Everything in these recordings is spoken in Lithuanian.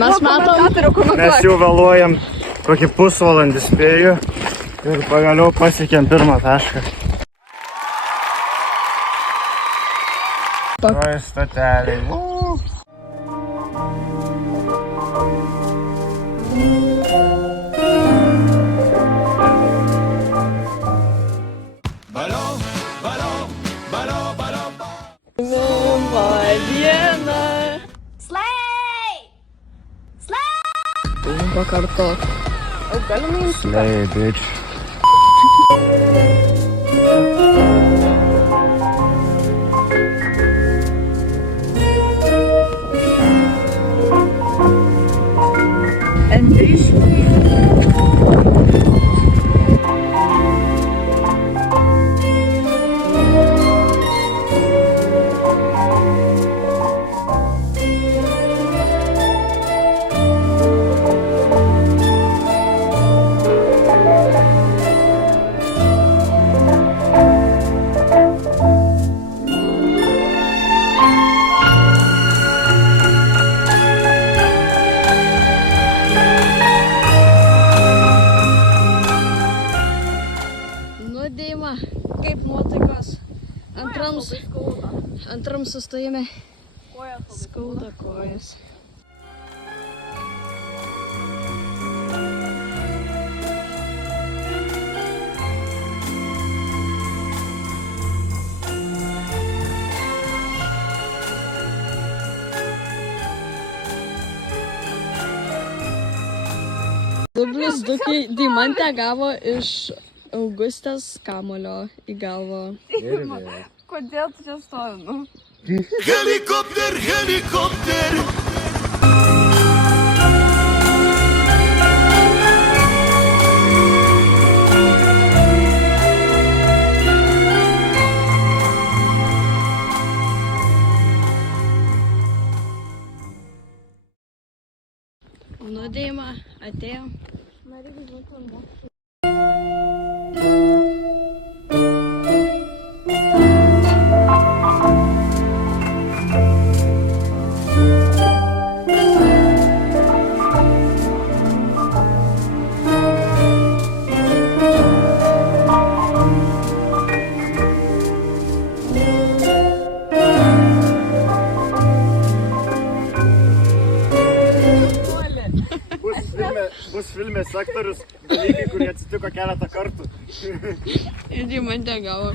mes matom. Mes jau vėluojam kokį pusvalandį spėju ir pagaliau pasiekėm pirmą tašką. Oi, stoteliai. Pakartok. Galima jums? Slay, bitch. Kaip nuotaikos? Antram sustojime skauda kojas. Dublis Dukiai Deimantė gavo iš Augustės kamuolio į galvą. Kodėl tu čia stovi, nu? Helikopter, helikopter! Nuodėjimą atėjo. Bus filme sektorius dalykai, kurie atsitiko keletą kartų. Ir Deimantė gavo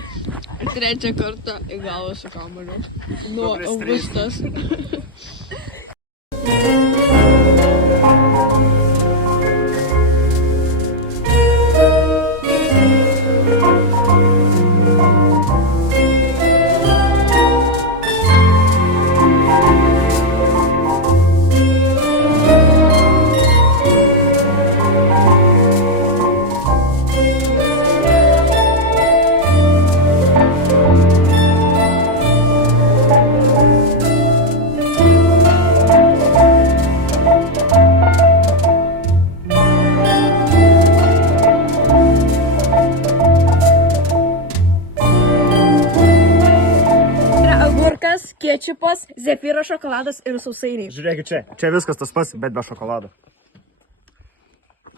trečią kartą į galvą su kamuoliu. Nuo Augustos. Kečiupas, zefyro šokoladas ir sausainiai. Žiūrėkit čia. Čia viskas tas pats, bet be šokolado.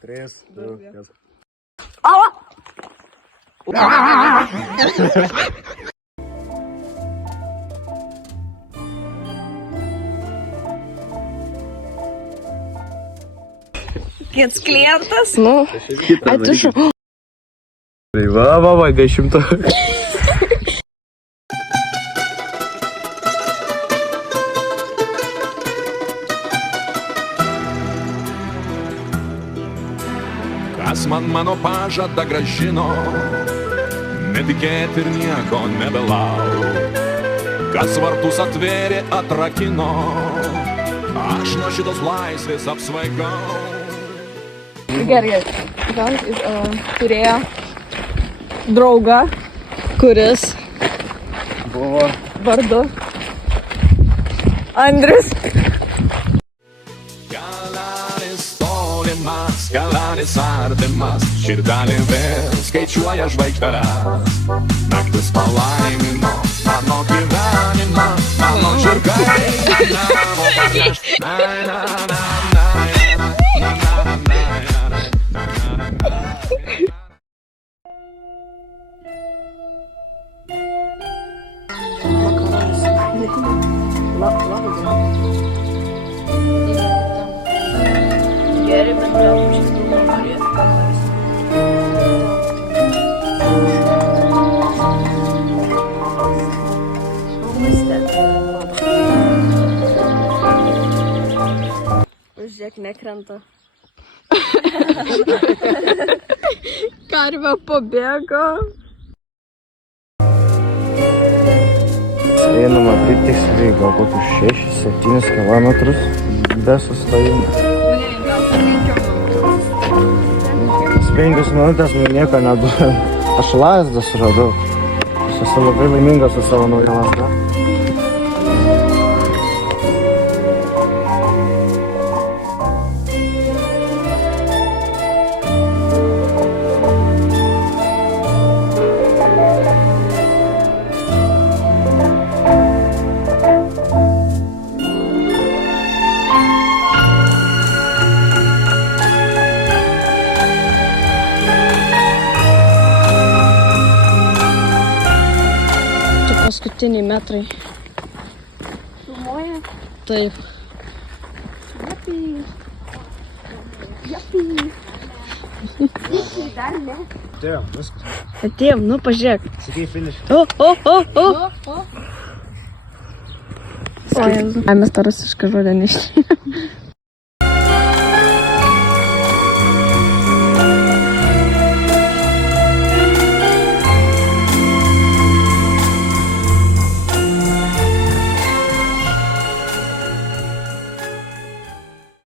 3, 2, 1. Ała! Kits klientas. Nu, atsiprašau. Va, 10. Kas man mano pažadą gražino, netikėti ir nieko nebelauk. Kas vartus atvėrė, atrakino, aš nuo šitos laisvės apsvaigau. Gerai, gal turėjo draugą, kuris buvo vardu Andrius. Galanis artimas, širdalė vėl skaičiuoja žvaigždaras. Naktis palaimino mano gyvenimą, mano žirgai. Geri, bet gal iš tikrųjų norėtų panorėti. Žiūrėk, nekrenta. Karvė pabėgo. Einama apytiksliai gal kokius 6-7 kilometrus be sustojimo. Tas 5 minutės man nieko neduoda. Aš lasdą suradau. Aš esu labai laimingas su savo nauja lasda. Paskutiniai metrai. Filmuoja? Taip. Dar ne. Atėjom, viskas. Atėjom, nu pažiūrėk. Sakai finish. O! Ai, mes tą rusišką žodį neišėjom.